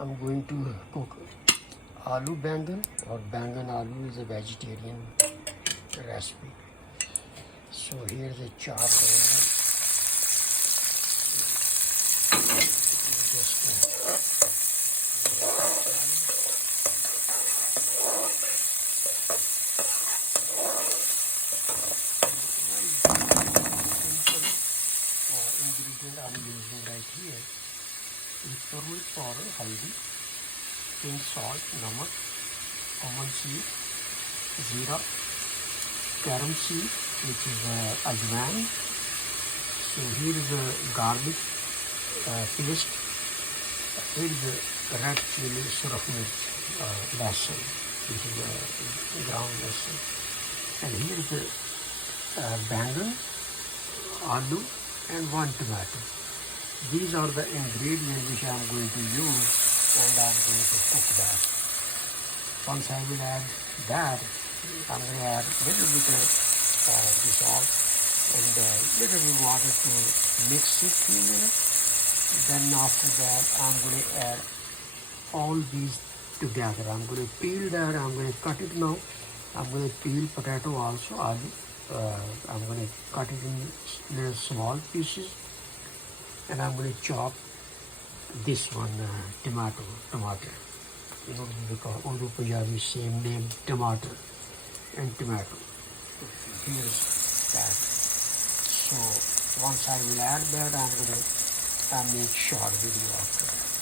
I'm going to cook Aloo Bangan, or Bangan Aloo is a vegetarian recipe. So here's a chopped onion. Ingredient I'm using right here is turmeric powder, Haldi, pink salt, Namak, common seed, Zeera, carom seed, which is Ajwan. So here is a garlic paste. Here is a red chili surah mirch, Lehson, which is a ground Lehson. And here is a bangan, aloo, and 1 tomato. These are the ingredients which I am going to use, and I am going to cook that. Once I will add that, I am going to add a little bit of salt and a little bit water to mix it few minutes. Then after that, I am going to add all these together. I am going to peel that. I am going to cut it now. I am going to peel potato also, aloo. I'm going to cut it in little small pieces, and I'm going to chop this one tomato. Because Urdu Punjabi same name, tomato and tomato. Here's that. So once I will add that, I'm going to make short video after that.